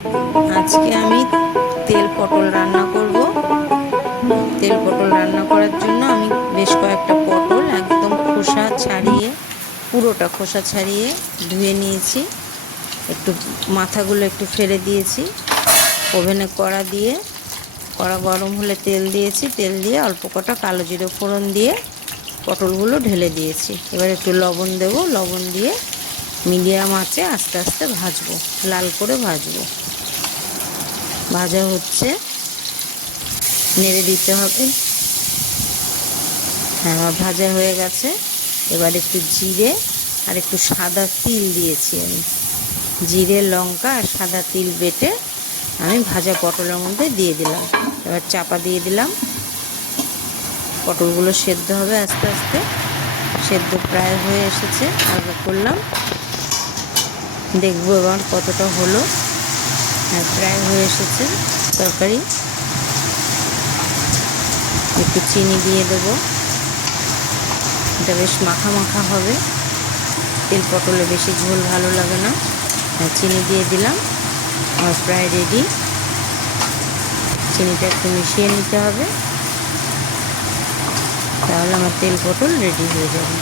আজকে আমি তেল পটল রান্না করব। তেল পটল রান্না করার জন্য আমি বেশ কয়েকটা পটল একদম খোসা ছাড়িয়ে, পুরোটা খোসা ছাড়িয়ে ধুয়ে নিয়েছি। একটু মাথাগুলো একটু ফেলে দিয়েছি। ওভেনে কড়া দিয়ে, কড়া গরম হলে তেল দিয়েছি। তেল দিয়ে অল্প কটা কালো জিরে ফোড়ন দিয়ে পটলগুলো ঢেলে দিয়েছি। এবার একটু লবণ দেব। লবণ দিয়ে মিডিয়াম আঁচে আস্তে আস্তে ভাজবো, লাল করে ভাজবো। ভাজা হচ্ছে, নেড়ে দিতে হবে। হ্যাঁ, আমার ভাজা হয়ে গেছে। এবার একটু জিরে আর একটু সাদা তিল দিয়েছি আমি। জিরে, লঙ্কা আর সাদা তিল বেটে আমি ভাজা পটলের মধ্যে দিয়ে দিলাম। এবার চাপা দিয়ে দিলাম। পটলগুলো সেদ্ধ হবে আস্তে আস্তে। সেদ্ধ প্রায় হয়ে এসেছে। আলগা করলাম, দেখবো এবার কতটা হলো। হ্যাঁ, প্রায় হয়ে এসেছে তরকারি। একটু চিনি দিয়ে দেবো, এটা বেশ মাখা মাখা হবে। তেল পটলে বেশি ঝোল ভালো লাগে না। চিনি দিয়ে দিলাম। আমার প্রায় রেডি। চিনিটা একটু মিশিয়ে নিতে হবে, তাহলে আমার তেল পটল রেডি হয়ে যাবে।